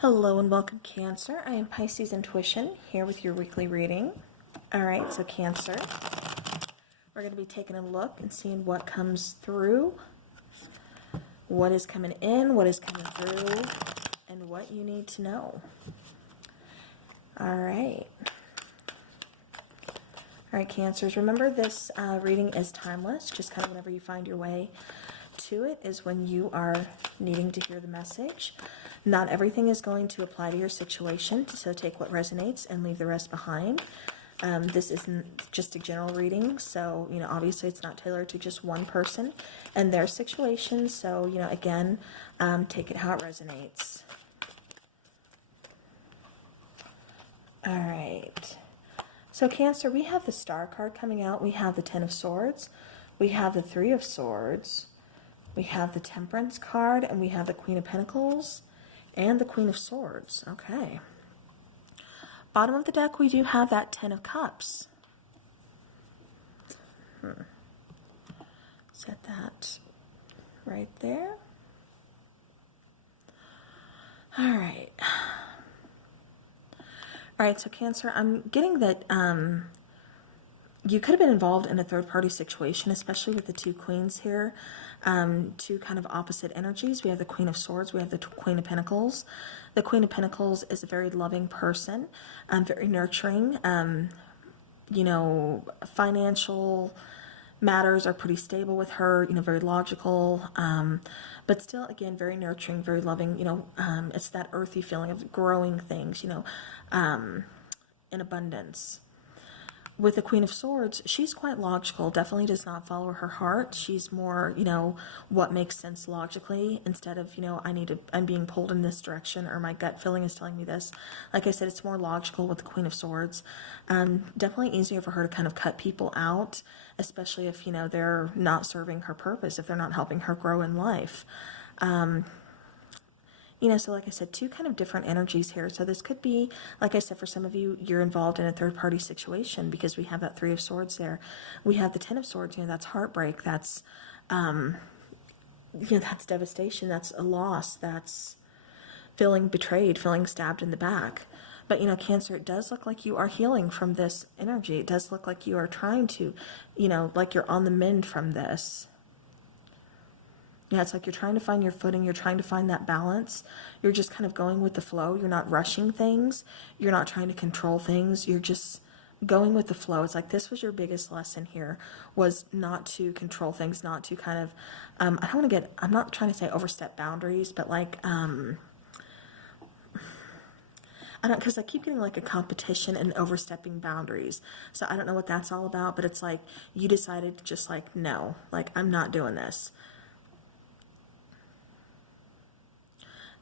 Hello and welcome, Cancer. I am Piscesintuition here with your weekly reading. Alright, so Cancer, we're going to be taking a look and seeing what comes through, what is coming in, what is coming through, and what you need to know. Alright. Alright, Cancers, remember this reading is timeless. Just kind of whenever you find your way to it is when you are needing to hear the message. Not everything is going to apply to your situation, so take what resonates and leave the rest behind. This isn't just a general reading, so, obviously it's not tailored to just one person and their situation, so, again, take it how it resonates. All right. So, Cancer, we have the Star card coming out. We have the Ten of Swords. We have the Three of Swords. We have the Temperance card, and we have the Queen of Pentacles and the Queen of Swords. Okay. Bottom of the deck, we do have that Ten of Cups. Set that right there. All right. All right, so Cancer, I'm getting that you could have been involved in a third-party situation, especially with the two queens here. Two kind of opposite energies. We have the Queen of Swords, we have the Queen of Pentacles. The Queen of Pentacles is a very loving person, very nurturing. Financial matters are pretty stable with her, very logical, but still, again, very nurturing, very loving. It's that earthy feeling of growing things, in abundance. With the Queen of Swords, she's quite logical, definitely does not follow her heart. She's more, what makes sense logically instead of, I'm being pulled in this direction or my gut feeling is telling me this. Like I said, it's more logical with the Queen of Swords. Definitely easier for her to kind of cut people out, especially if, they're not serving her purpose, if they're not helping her grow in life. So like I said, two kind of different energies here. So this could be, like I said, for some of you, you're involved in a third-party situation because we have that Three of Swords there. We have the Ten of Swords, that's heartbreak, that's, that's devastation, that's a loss, that's feeling betrayed, feeling stabbed in the back. But, Cancer, it does look like you are healing from this energy. It does look like you are trying to, like you're on the mend from this. Yeah, it's like you're trying to find your footing. You're trying to find that balance. You're just kind of going with the flow. You're not rushing things. You're not trying to control things. You're just going with the flow. It's like this was your biggest lesson here, was not to control things, not to kind of, I'm not trying to say overstep boundaries, but like, because I keep getting like a competition and overstepping boundaries. So I don't know what that's all about, but it's like you decided just like, no, like I'm not doing this.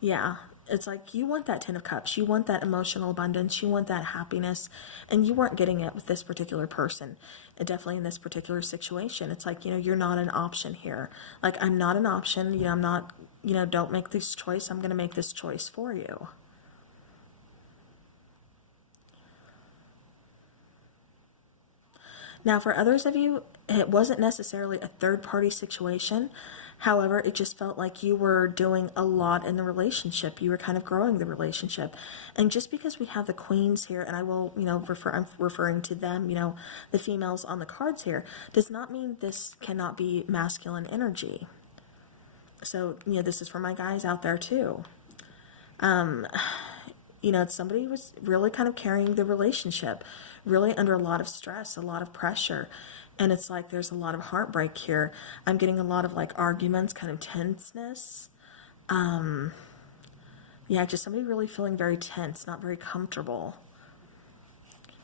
Yeah, it's like you want that Ten of Cups. You want that emotional abundance. You want that happiness. And you weren't getting it with this particular person. Definitely in this particular situation. It's like, you're not an option here. Like, I'm not an option. I'm not, don't make this choice. I'm going to make this choice for you. Now, for others of you, it wasn't necessarily a third-party situation. However, it just felt like you were doing a lot in the relationship. You were kind of growing the relationship. And just because we have the queens here, and I will, I'm referring to them, the females on the cards here, does not mean this cannot be masculine energy. So, this is for my guys out there too. Somebody was really kind of carrying the relationship, really under a lot of stress, a lot of pressure. And it's like there's a lot of heartbreak here. I'm getting a lot of like arguments, kind of tenseness. Just somebody really feeling very tense, not very comfortable.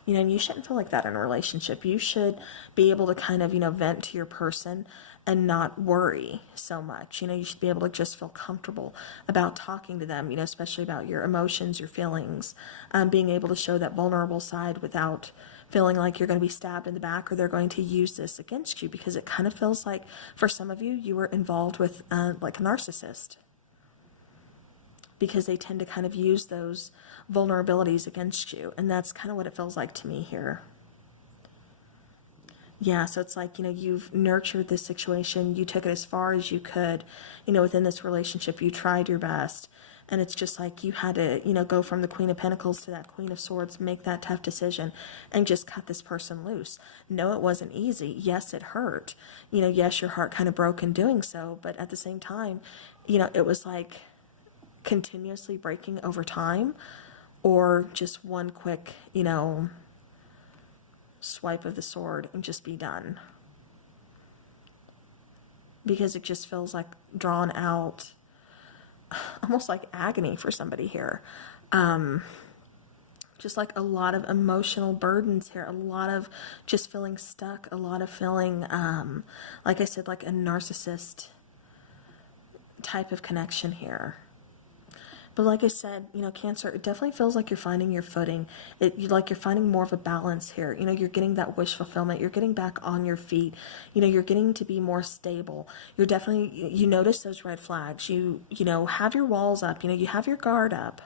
And you shouldn't feel like that in a relationship. You should be able to kind of, vent to your person and not worry so much. You should be able to just feel comfortable about talking to them, especially about your emotions, your feelings, being able to show that vulnerable side without feeling like you're going to be stabbed in the back or they're going to use this against you, because it kind of feels like for some of you, you were involved with like a narcissist, because they tend to kind of use those vulnerabilities against you. And that's kind of what it feels like to me here. Yeah, so it's like, you've nurtured this situation. You took it as far as you could, within this relationship. You tried your best. And it's just like you had to, you know, go from the Queen of Pentacles to that Queen of Swords, make that tough decision and just cut this person loose. No, it wasn't easy. Yes, it hurt. You know, yes, your heart kind of broke in doing so, but at the same time, you know, it was like continuously breaking over time, or just one quick, you know, swipe of the sword and just be done. Because it just feels like drawn out, almost like agony for somebody here. Just like a lot of emotional burdens here, a lot of just feeling stuck, a lot of feeling, like I said, like a narcissist type of connection here. But like I said, you know, Cancer, it definitely feels like you're finding your footing. Like you're finding more of a balance here. You know, you're getting that wish fulfillment. You're getting back on your feet. You know, you're getting to be more stable. You're definitely, you notice those red flags. You know, have your walls up. You know, you have your guard up,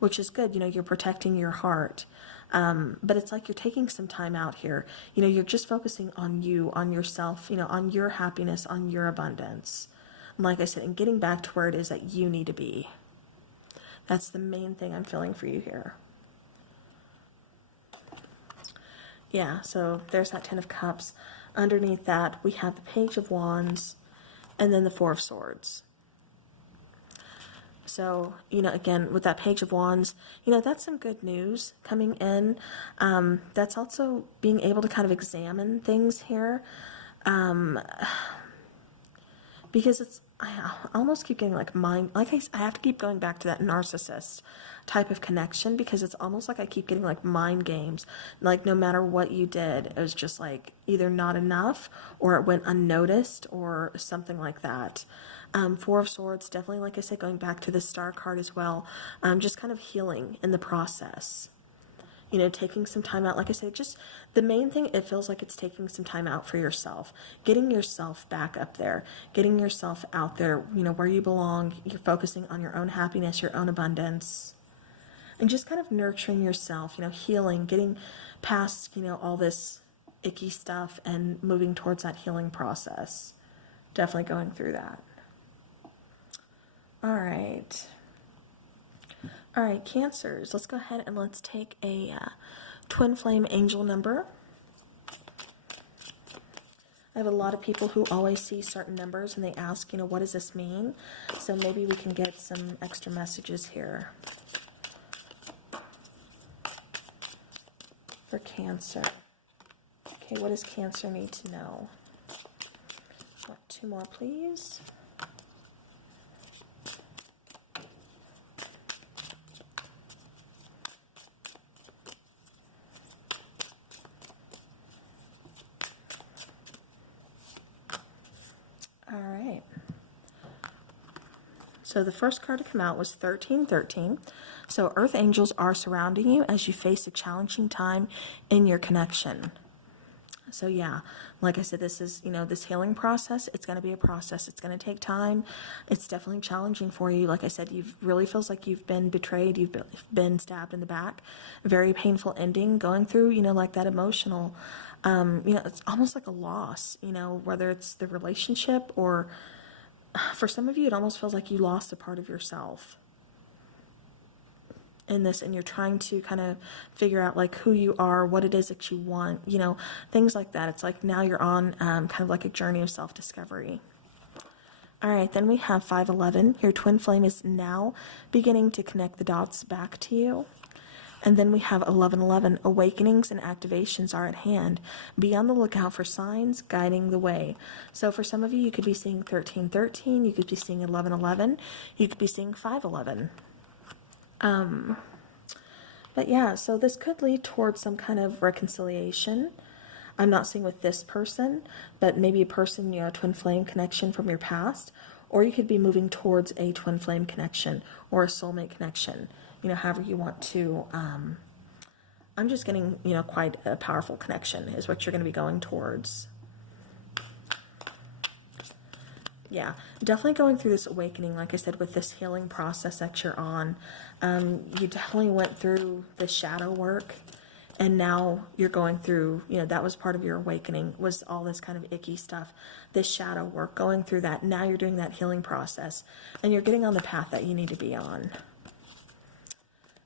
which is good. You know, you're protecting your heart. But it's like you're taking some time out here. You know, you're just focusing on you, on yourself, you know, on your happiness, on your abundance. And like I said, and getting back to where it is that you need to be. That's the main thing I'm feeling for you here. Yeah, so there's that Ten of Cups. Underneath that, we have the Page of Wands and then the Four of Swords. So, you know, again, with that Page of Wands, you know, that's some good news coming in. That's also being able to kind of examine things here. Because it's, I almost keep getting like mind, like I have to keep going back to that narcissist type of connection, because it's almost like I keep getting like mind games. Like no matter what you did, it was just like either not enough or it went unnoticed or something like that. Four of Swords, definitely, like I said, going back to the Star card as well, just kind of healing in the process. You know, taking some time out. Like I said, just the main thing, it feels like it's taking some time out for yourself. Getting yourself back up there. Getting yourself out there, you know, where you belong. You're focusing on your own happiness, your own abundance. And just kind of nurturing yourself, you know, healing, getting past, you know, all this icky stuff and moving towards that healing process. Definitely going through that. All right. All right, Cancers, let's go ahead and let's take a twin flame angel number. I have a lot of people who always see certain numbers and they ask, you know, what does this mean? So maybe we can get some extra messages here for Cancer. Okay, what does Cancer need to know? What, two more, please? All right. So the first card to come out was 1313. So Earth Angels are surrounding you as you face a challenging time in your connection. So yeah, like I said, this is, you know, this healing process, it's going to be a process. It's going to take time. It's definitely challenging for you. Like I said, you've really feels like you've been betrayed. You've been stabbed in the back. Very painful ending going through, you know, like that emotional, you know, it's almost like a loss, you know, whether it's the relationship or for some of you, it almost feels like you lost a part of yourself in this, and you're trying to kind of figure out like who you are, what it is that you want, you know, things like that. It's like now you're on kind of like a journey of self-discovery. All right, then we have 511. Your twin flame is now beginning to connect the dots back to you. And then we have 1111. Awakenings and activations are at hand. Be on the lookout for signs guiding the way. So for some of you, you could be seeing 1313. You could be seeing 1111. You could be seeing 511. But yeah, so this could lead towards some kind of reconciliation. I'm not seeing with this person, but maybe a person, you know, a twin flame connection from your past, or you could be moving towards a twin flame connection or a soulmate connection, you know, however you want to. I'm just getting, you know, quite a powerful connection is what you're going to be going towards. Yeah, definitely going through this awakening, like I said, with this healing process that you're on. You definitely went through the shadow work, And now you're going through, that was part of your awakening, was all this kind of icky stuff, this shadow work, going through that. Now you're doing that healing process, and you're getting on the path that you need to be on.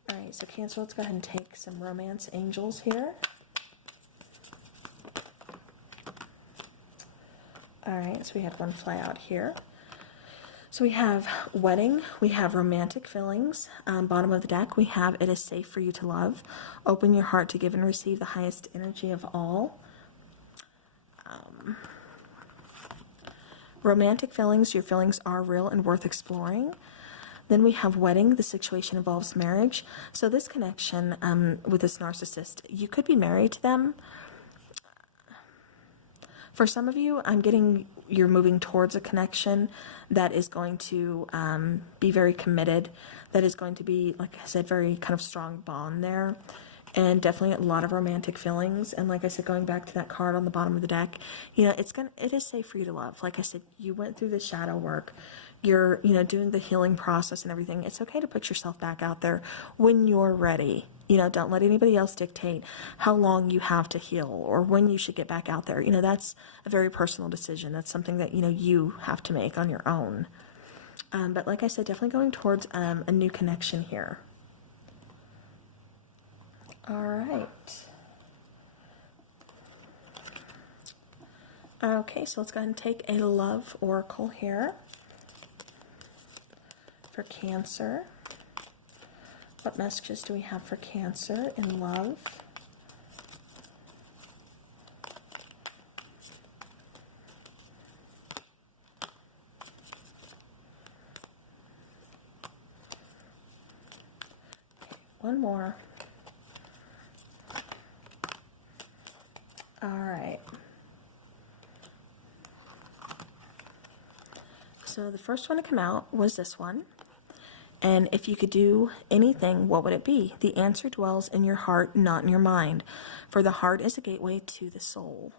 All right, so Cancer, let's go ahead and take some romance angels here. All right, so we had one fly out here. So we have wedding, we have romantic feelings. Bottom of the deck, we have it is safe for you to love. Open your heart to give and receive the highest energy of all. Romantic feelings, your feelings are real and worth exploring. Then we have wedding, the situation involves marriage. So this connection with this narcissist, you could be married to them. For some of you, I'm getting you're moving towards a connection that is going to be very committed, that is going to be, like I said, very kind of strong bond there, and definitely a lot of romantic feelings. And like I said, going back to that card on the bottom of the deck, it is safe for you to love. Like I said, you went through the shadow work. You're, doing the healing process and everything. It's okay to put yourself back out there when you're ready. Don't let anybody else dictate how long you have to heal or when you should get back out there. That's a very personal decision. That's something that, you have to make on your own. But like I said, definitely going towards a new connection here. All right. Okay, so let's go ahead and take a love oracle here for Cancer. What messages do we have for Cancer in love? Okay, one more. All right. So the first one to come out was this one. And if you could do anything, what would it be? The answer dwells in your heart, not in your mind. For the heart is a gateway to the soul.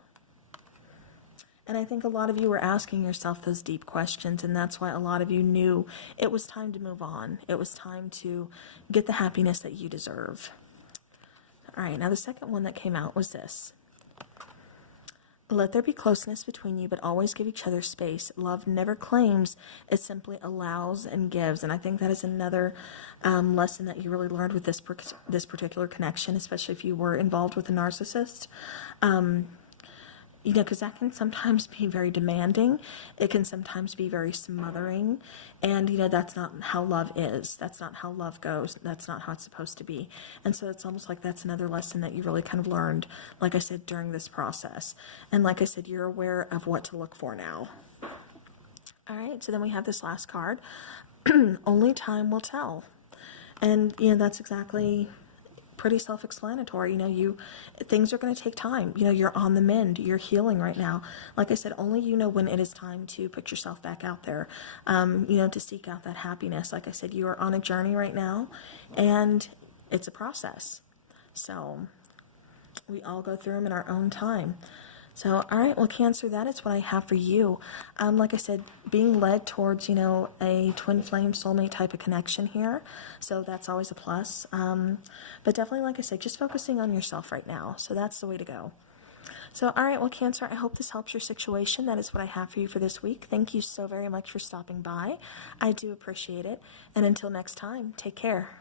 And I think a lot of you were asking yourself those deep questions, and that's why a lot of you knew it was time to move on. It was time to get the happiness that you deserve. All right, now the second one that came out was this. Let there be closeness between you, but always give each other space. Love never claims, it simply allows and gives. And I think that is another lesson that you really learned with this particular connection, especially if you were involved with a narcissist. Because that can sometimes be very demanding. It can sometimes be very smothering. And, that's not how love is. That's not how love goes. That's not how it's supposed to be. And so it's almost like that's another lesson that you really kind of learned, like I said, during this process. And like I said, you're aware of what to look for now. All right, so then we have this last card. Only time will tell. And, that's exactly pretty self-explanatory. Things are going to take time. You're on the mend, you're healing right now. Like I said, only you know when it is time to put yourself back out there, to seek out that happiness. Like I said, you are on a journey right now, and it's a process. So we all go through them in our own time. So, all right, well, Cancer, that is what I have for you. Like I said, being led towards, a twin flame soulmate type of connection here. So that's always a plus. But definitely, like I said, just focusing on yourself right now. So that's the way to go. So, all right, well, Cancer, I hope this helps your situation. That is what I have for you for this week. Thank you so very much for stopping by. I do appreciate it. And until next time, take care.